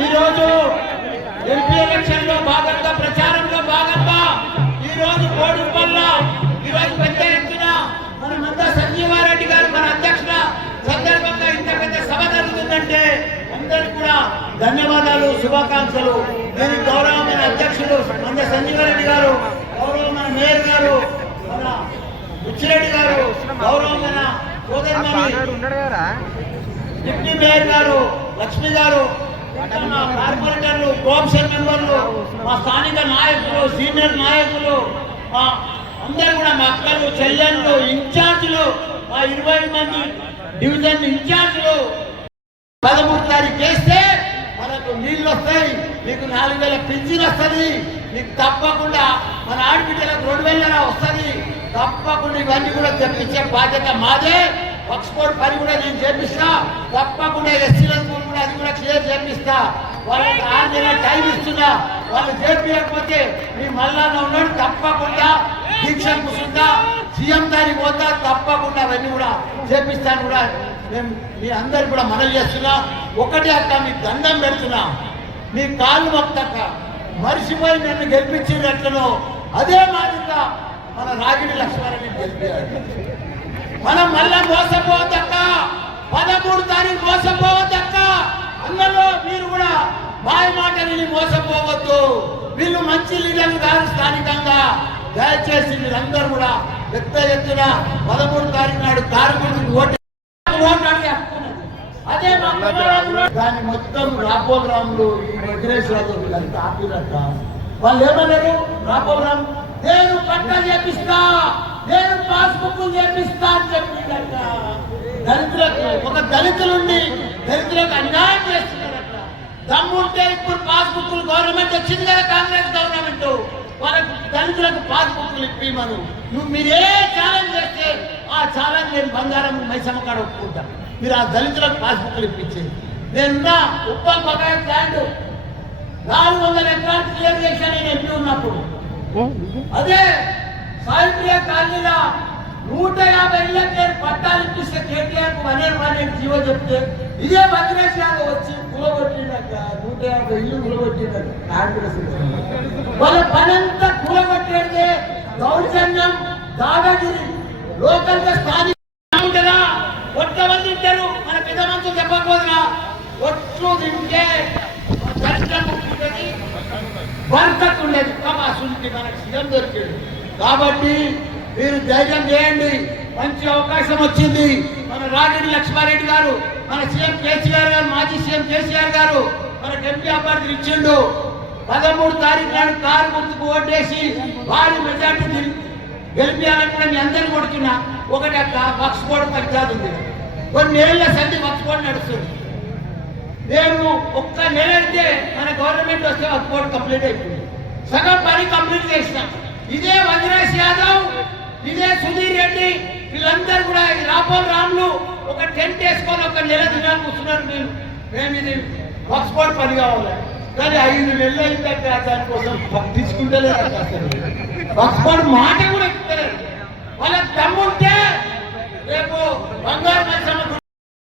ఈరోజు MP election లో భాగంగా ప్రచారంలో భాగంగా ఈరోజు కోడుపల్ల ఈరోజు పెద్ద ఎత్తున మన మంద సంజీవారెడ్డి గారు మన అధ్యక్షుల సందర్భంగా ఇంత పెద్ద సభ జరుగుతుందంటే అందరికి కూడా ధన్యవాదాలు, శుభాకాంక్షలు. దీనికి గౌరవమైన అధ్యక్షులు మంద సంజీవారెడ్డి గారు, గౌరవమైన మేయర్ గారు, మన బుచ్చిరెడ్డి గారు, గౌరవమైన డిప్యూటీ మేయర్ గారు లక్ష్మి గారు, కార్పొరేటర్లు, కోఆప్షన్ మెంబర్లు, మా స్థానిక నాయకులు, సీనియర్ నాయకులు, మా అందరూ కూడా మా అక్కలు, చెల్లెళ్ళు, ఇన్ఛార్జీలు, మా 20 మంది డివిజన్ ఇన్ఛార్జీలు 13 తారీఖు చేస్తే మనకు నీళ్ళు వస్తాయి, మీకు 4000 పింఛన్ వస్తుంది, మీకు తప్పకుండా మన ఆడబిడ్డలకు 2000 వస్తుంది. తప్పకుండా ఇవన్నీ కూడా తెప్పించే బాధ్యత మాదే. వక్స్పోర్ట్ పని కూడా నేను చేపిస్తా, తప్పకుండా ఎస్సీలకు కూడా అది కూడా క్లియర్ చేపిస్తా. వాళ్ళకి 6 నెలల టైం ఇస్తున్నా, వాళ్ళు చేపించకపోతే మీ మళ్ళా ఉన్నాడు తప్పకుండా దీక్ష కూర్చుంటా, సీఎం దానికి పోతా, తప్పకుండా అవన్నీ కూడా చేపిస్తాను. కూడా మేము మీ అందరు కూడా మనవి చేస్తున్నా. ఒకటే అక్క మీకు దండం పెడుతున్నా, మీ కాళ్ళు మొక్కక మరిచిపోయి నన్ను గెలిపించినట్లను అదే మాదిరిగా మన రాగిడి లక్ష్మారెడ్డిని గెలిపించాలి. మనం మళ్ళా మోసపోవద్దక్క, 13 తారీఖు మోసపోవద్దక్క. అందులో మీరు కూడా బాయ్ మాట విని మోసపోవద్దు. వీళ్ళు మంచి లీడర్లు కాదు స్థానికంగా. దయచేసి మీరందరూ కూడా పెద్ద ఎత్తున 13 తారీఖు నాడు కారు ఓటు అదే దాన్ని మొత్తం రాపోగ్రాములు ఈ వజ్రేశ్వరరావు వీళ్ళంతా ఆపిరట. వాళ్ళు ఏమన్నారు, రాపోగ్రామ్ నేను పట్టా చేపిస్తా, నేను పాస్బుక్ చేపిస్తా అని చెప్పిందట. దళితులకు ఒక దళితులుండి దళితులకు అన్యాయం చేస్తున్నారట. దమ్ముంటే ఇప్పుడు పాస్బుక్లు గవర్నమెంట్ వచ్చింది కదా, కాంగ్రెస్ గవర్నమెంట్, వాళ్ళకు దళితులకు పాస్బుక్లు ఇప్పిమను. మీరు ఏ ఛాలెంజ్ చేస్తే ఆ ఛాలెంజ్ నేను బంగారం మైసమ్మ కాడ ఒప్పుకుంటా. మీరు ఆ దళితులకు పాస్బుక్లు ఇప్పించేది. నేనున్నా ఉప్పల్ బకాయి ల్యాండ్ 400 ఎకరాలు క్లియర్ చేశాను నేను ఎంపీ ఉన్నప్పుడు. అదే సాయిప్రియ కాలనీలో 150 ఇళ్ళకి పట్టాలు ఇప్పిస్తే కేటీఆర్ కు 1 జీవో చెప్తే ఇదే వజ్రేశ్వర వచ్చి కూలగొట్టినాక 150 ఇల్లు కూలగొట్టినాక కాంగ్రెస్ వాళ్ళ పనంతా కూలగొట్టేదే దౌర్జన్యం, దాదాగిరి. లోకల్ గా స్థానిక ఉంటుందా, ఒట్ల మంది తింటారు, మన పెద్ద మనుషులు చెప్పకపోదురా, ఒట్లు తింటే బర్కత్ ఉండేది. కమాసుంటి మనకు సీఎం దొరికింది. కాబట్టి మీరు ధైర్యం చేయండి, మంచి అవకాశం వచ్చింది. మన రాగిడి లక్ష్మారెడ్డి గారు, మన సీఎం కేసీఆర్ గారు, మాజీ సీఎం కేసీఆర్ గారు మనకు ఎంపీ అభ్యర్థులు ఇచ్చిండు. 13 తారీఖు నాడు కారు గుర్తుకు ఓటేసి భారీ మెజార్టీ గెలిపించాలని కూడా మీ అందరినీ కొడుతున్నా. ఒకటి అక్క వక్స్ బోర్డు పంచాయతీ ఉంది, కొన్ని ఏళ్ల సంధి వక్స్ బోర్డు నడుస్తుంది. నేను ఒక్క నెల అయితే మన గవర్నమెంట్ వస్తే వక్స్ బోర్డు కంప్లీట్ అయిపోయింది, సగం పని కంప్లీట్ చేసిన. ఇదే వజ్రేష్ యాదవ్, ఇదే సుధీర్ రెడ్డి, వీళ్ళందరూ కూడా రాపోల్ రాములు ఒక టెంట్ వేసుకొని ఒక నెల దినాలు కూర్చున్నారు. మేము ఇది వక్స్ బోర్డు పని కావాలి, కానీ 5 నెలలు అయిందంటే దానికోసం తీసుకుంటలేదు. వక్స్ బోర్డు మాట కూడా ఎక్కుతలేదు. వాళ్ళకి దమ్ముంటే రేపు బంగారు